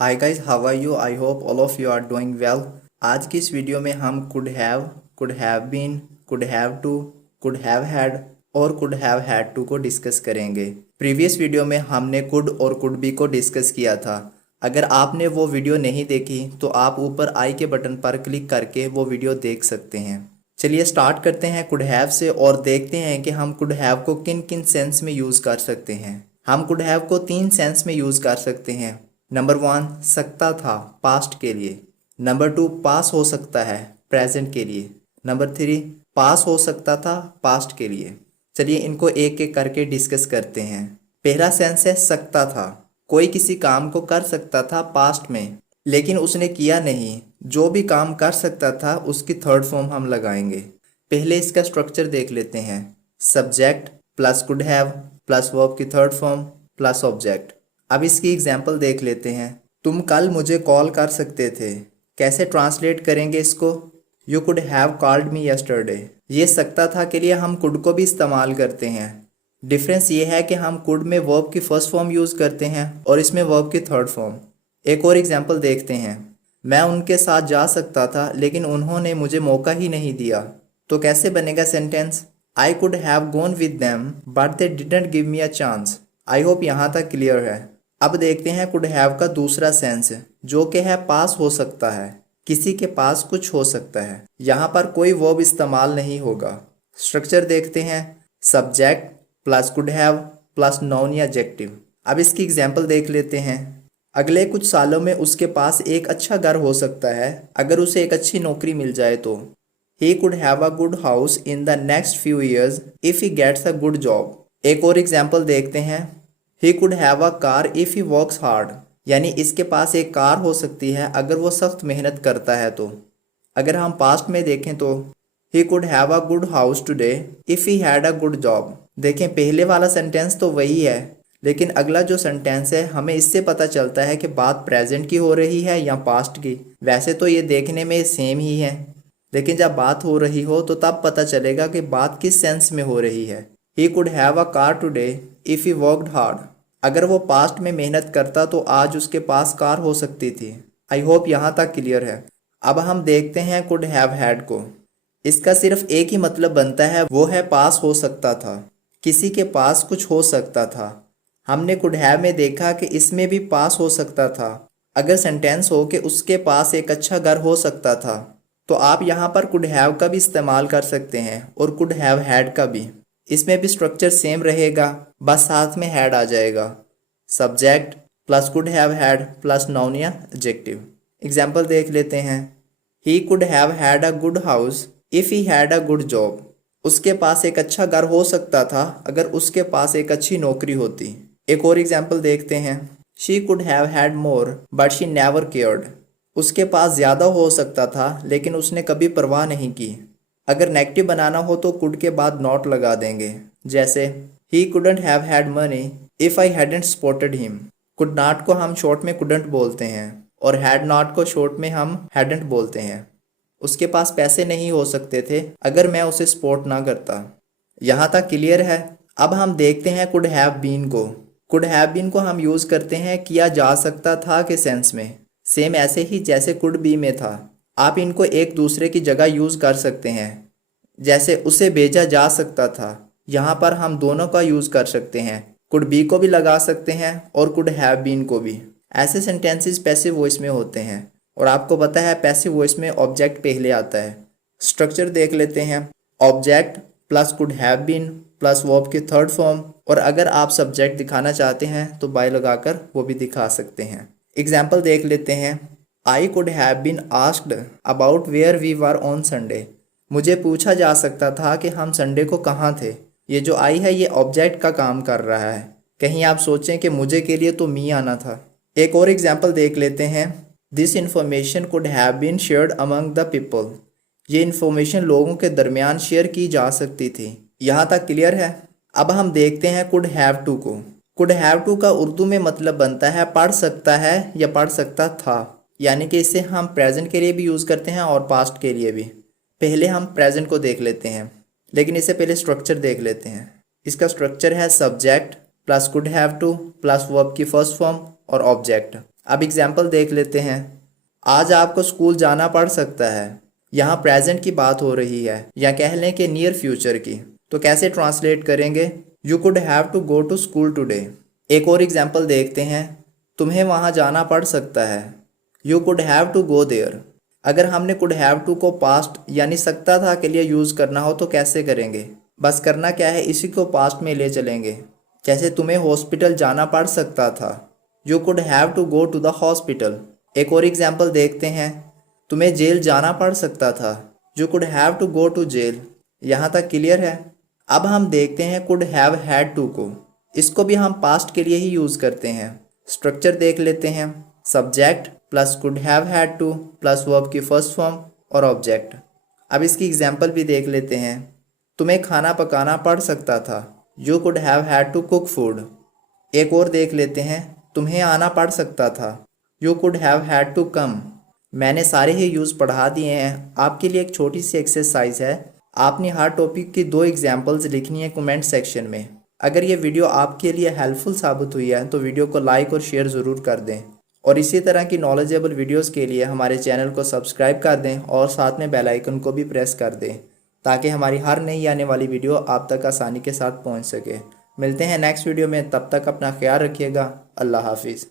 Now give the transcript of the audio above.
Hi guys, how are you? I hope all of you are doing well. आज की इस video में हम could have been, could have to, could have had और could have had to को discuss करेंगे। Previous video में हमने कुड और कुड बी को डिस्कस किया था। अगर आपने वो वीडियो नहीं देखी तो आप ऊपर आई के बटन पर क्लिक करके वो वीडियो देख सकते हैं। चलिए स्टार्ट करते हैं कुड हैव से और देखते हैं कि हम कुड हैव को किन किन सेंस में यूज़ कर सकते हैं। हम कुड हैव को 3 सेंस में यूज़ कर सकते हैं। नंबर 1, सकता था, पास्ट के लिए। नंबर 2, पास हो सकता है, प्रेजेंट के लिए। नंबर 3, पास हो सकता था, पास्ट के लिए। चलिए इनको एक एक करके डिस्कस करते हैं। पहला सेंस है सकता था। कोई किसी काम को कर सकता था पास्ट में, लेकिन उसने किया नहीं। जो भी काम कर सकता था उसकी थर्ड फॉर्म हम लगाएंगे। पहले इसका स्ट्रक्चर देख लेते हैं। Subject plus could have plus verb की थर्ड फॉर्म प्लस ऑब्जेक्ट। अब इसकी एग्जाम्पल देख लेते हैं। तुम कल मुझे कॉल कर सकते थे। कैसे ट्रांसलेट करेंगे इसको? You could have called me yesterday. ये सकता था के लिए हम कुड को भी इस्तेमाल करते हैं। डिफरेंस ये है कि हम कुड में वर्ब की फर्स्ट फॉर्म यूज़ करते हैं और इसमें वर्ब की थर्ड फॉर्म। एक और एग्जाम्पल देखते हैं। मैं उनके साथ जा सकता था लेकिन उन्होंने मुझे मौका ही नहीं दिया। तो कैसे बनेगा sentence? I could have gone with them but they didn't give me a chance. I hope यहाँ तक क्लियर है। अब देखते हैं कुड हैव का दूसरा सेंस, जो कि है पास हो सकता है। किसी के पास कुछ हो सकता है। यहाँ पर कोई वर्ब इस्तेमाल नहीं होगा। स्ट्रक्चर देखते हैं। Subject plus could have plus noun या एडजेक्टिव। अब इसकी एग्जाम्पल देख लेते हैं। अगले कुछ सालों में उसके पास एक अच्छा घर हो सकता है अगर उसे एक अच्छी नौकरी मिल जाए तो। He could have a good house in the next few years if he gets a good job। एक और एग्जाम्पल देखते हैं। He could have a car if he works hard। यानी इसके पास एक कार हो सकती है अगर वो सख्त मेहनत करता है तो। अगर हम पास्ट में देखें तो He could have a good house today if he had a good job। देखें पहले वाला सेंटेंस तो वही है, लेकिन अगला जो सेंटेंस है हमें इससे पता चलता है कि बात प्रेजेंट की हो रही है या पास्ट की। वैसे तो ये देखने में सेम ही है, लेकिन जब बात हो रही हो तो तब पता चलेगा कि बात किस सेंस में हो रही है। He could have a car today if he worked hard। अगर वो पास्ट में मेहनत करता तो आज उसके पास कार हो सकती थी। आई होप यहाँ तक क्लियर है। अब हम देखते हैं कुड हैव हैड को। इसका सिर्फ एक ही मतलब बनता है, वो है पास हो सकता था। किसी के पास कुछ हो सकता था। हमने कुड हैव में देखा कि इसमें भी पास हो सकता था। अगर सेंटेंस हो कि उसके पास एक अच्छा घर हो सकता था, तो आप यहाँ पर कुड हैव का भी इस्तेमाल कर सकते हैं और कुड हैव हैड का भी। इसमें भी स्ट्रक्चर सेम रहेगा, बस साथ में हैड आ जाएगा। Subject plus could have had plus noun या एडजेक्टिव। एग्जाम्पल देख लेते हैं। He could have had a good house if he had a good job. उसके पास एक अच्छा घर हो सकता था अगर उसके पास एक अच्छी नौकरी होती। एक और एग्जाम्पल देखते हैं। She could have had more but she never cared. उसके पास ज़्यादा हो सकता था लेकिन उसने कभी परवाह नहीं की। अगर नेगेटिव बनाना हो तो कुड के बाद नॉट लगा देंगे। जैसे he couldn't have had money if I hadn't spotted him. Could not को हम शॉर्ट में कुडंट बोलते हैं और हैड नॉट को शॉर्ट में हम हैडेंट बोलते हैं। उसके पास पैसे नहीं हो सकते थे अगर मैं उसे स्पॉट ना करता। यहाँ तक क्लियर है। अब हम देखते हैं कुड हैव बीन को। कुड हैव बीन को हम यूज़ करते हैं किया जा सकता था के सेंस में, सेम ऐसे ही जैसे कुड बी में था। आप इनको एक दूसरे की जगह यूज़ कर सकते हैं। जैसे उसे भेजा जा सकता था, यहाँ पर हम दोनों का यूज़ कर सकते हैं। कुड बी को भी लगा सकते हैं और कुड हैव बीन को भी। ऐसे सेंटेंसेस पैसिव वॉइस में होते हैं और आपको पता है पैसिव वॉइस में ऑब्जेक्ट पहले आता है। स्ट्रक्चर देख लेते हैं। Object plus could have been plus verb की थर्ड फॉर्म, और अगर आप सब्जेक्ट दिखाना चाहते हैं तो बाय लगाकर वो भी दिखा सकते हैं। एग्जाम्पल देख लेते हैं। I could have been asked about where we were on Sunday. मुझे पूछा जा सकता था कि हम संडे को कहाँ थे। ये जो आई है ये ऑब्जेक्ट का काम कर रहा है। कहीं आप सोचें कि मुझे के लिए तो मी आना था। एक और एग्जाम्पल देख लेते हैं। This information could have been shared among the people. ये इन्फॉर्मेशन लोगों के दरमियान शेयर की जा सकती थी। यहाँ तक क्लियर है। अब हम देखते हैं कुड हैव टू को। कुड हैव टू का उर्दू में मतलब बनता है पढ़ सकता है या पढ़ सकता था। यानी कि इसे हम प्रेजेंट के लिए भी यूज़ करते हैं और पास्ट के लिए भी। पहले हम प्रेजेंट को देख लेते हैं, लेकिन इससे पहले स्ट्रक्चर देख लेते हैं। इसका स्ट्रक्चर है subject plus could have two plus verb की फर्स्ट फॉर्म और ऑब्जेक्ट। अब एग्जाम्पल देख लेते हैं। आज आपको स्कूल जाना पड़ सकता है। यहाँ प्रेजेंट की बात हो रही है या कह लें कि नियर फ्यूचर की। तो कैसे ट्रांसलेट करेंगे? You could have to go to school today. एक और एग्जाम्पल देखते हैं। तुम्हें वहाँ जाना पड़ सकता है। You could have to go there. अगर हमने कुड हैव टू को पास्ट यानी सकता था के लिए यूज़ करना हो तो कैसे करेंगे? बस करना क्या है, इसी को पास्ट में ले चलेंगे। जैसे तुम्हें हॉस्पिटल जाना पड़ सकता था। You could have to go to the hospital. एक और एग्जाम्पल देखते हैं। तुम्हें जेल जाना पड़ सकता था। You could have to go to jail. यहाँ तक क्लियर है? अब हम देखते हैं कुड हैव हैड टू को। इसको भी हम पास्ट के लिए ही यूज़ करते हैं। स्ट्रक्चर देख लेते हैं। Subject plus could have had two plus verb की फर्स्ट फॉर्म और ऑब्जेक्ट। अब इसकी एग्जाम्पल भी देख लेते हैं। तुम्हें खाना पकाना पड़ सकता था। You could have had to cook food. एक और देख लेते हैं। तुम्हें आना पड़ सकता था। You could have had to come. मैंने सारे ही यूज़ पढ़ा दिए हैं। आपके लिए एक छोटी सी एक्सरसाइज है। आपने हर टॉपिक की 2 एग्जाम्पल्स लिखनी है कमेंट सेक्शन में। अगर ये वीडियो आपके लिए हेल्पफुल साबित हुई है तो वीडियो को लाइक और शेयर ज़रूर कर दें। और इसी तरह की नॉलेजेबल वीडियोस के लिए हमारे चैनल को सब्सक्राइब कर दें और साथ में बेल आइकन को भी प्रेस कर दें ताकि हमारी हर नई आने वाली वीडियो आप तक आसानी के साथ पहुंच सके। मिलते हैं नेक्स्ट वीडियो में, तब तक अपना ख्याल रखिएगा। अल्लाह हाफिज़।